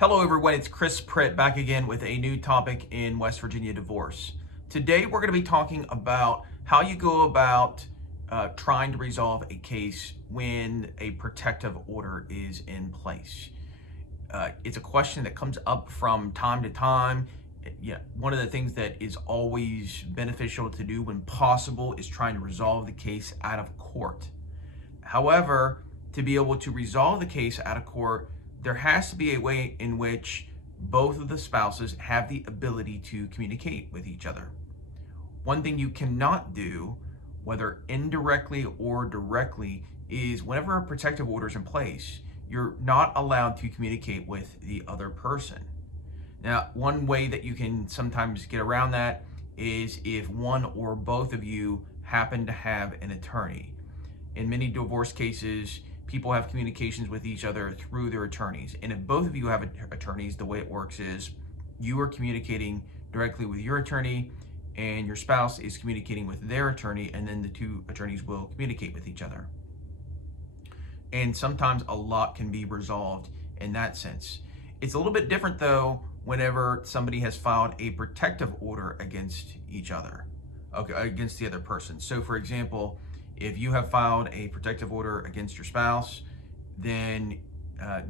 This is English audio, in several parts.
Hello everyone, it's Chris Pritt back again with a new topic in West Virginia divorce. Today we're going to be talking about how you go about trying to resolve a case when a protective order is in place. It's a question that comes up from time to time. Yeah, one of the things that is always beneficial to do when possible is trying to resolve the case out of court. However, to be able to resolve the case out of court, there has to be a way in which both of the spouses have the ability to communicate with each other. One thing you cannot do, whether indirectly or directly, is whenever a protective order is in place, you're not allowed to communicate with the other person. Now, one way that you can sometimes get around that is if one or both of you happen to have an attorney. In many divorce cases, people have communications with each other through their attorneys. And if both of you have attorneys, the way it works is you are communicating directly with your attorney and your spouse is communicating with their attorney, and then the two attorneys will communicate with each other. And sometimes a lot can be resolved in that sense. It's a little bit different though whenever somebody has filed a protective order against each other, against the other person. So for example, if you have filed a protective order against your spouse, then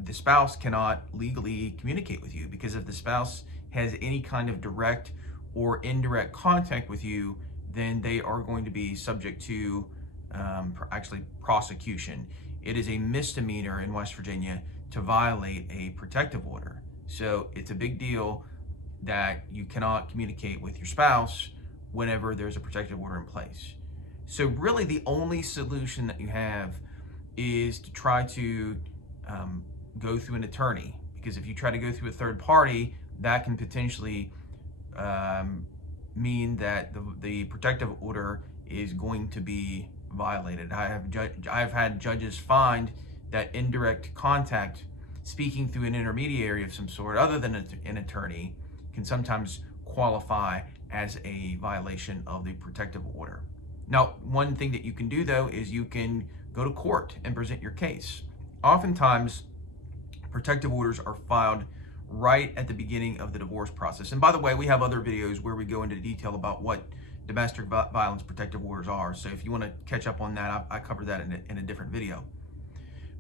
the spouse cannot legally communicate with you, because if the spouse has any kind of direct or indirect contact with you, then they are going to be subject to actually prosecution. It is a misdemeanor in West Virginia to violate a protective order. So it's a big deal that you cannot communicate with your spouse whenever there's a protective order in place. So really the only solution that you have is to try to go through an attorney, because if you try to go through a third party, that can potentially mean that the protective order is going to be violated. I've had judges find that indirect contact, speaking through an intermediary of some sort other than an attorney, can sometimes qualify as a violation of the protective order. Now, one thing that you can do though is you can go to court and present your case. Oftentimes, protective orders are filed right at the beginning of the divorce process. And by the way, we have other videos where we go into detail about what domestic violence protective orders are. So if you want to catch up on that, I covered that in a different video.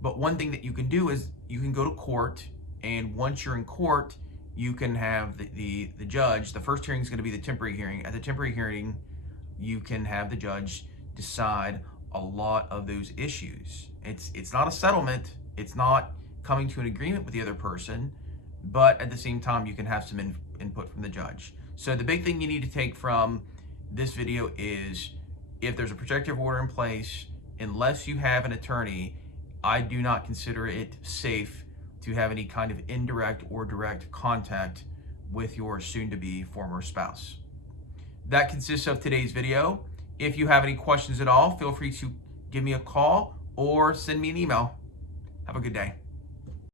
But one thing that you can do is you can go to court, and once you're in court, you can have the judge, the first hearing is going to be the temporary hearing. At the temporary hearing, you can have the judge decide a lot of those issues. It's not a settlement, it's not coming to an agreement with the other person, but at the same time you can have some input from the judge. So the big thing you need to take from this video is, if there's a protective order in place, unless you have an attorney, I do not consider it safe to have any kind of indirect or direct contact with your soon-to-be former spouse. That consists of today's video. If you have any questions at all, feel free to give me a call or send me an email. Have a good day.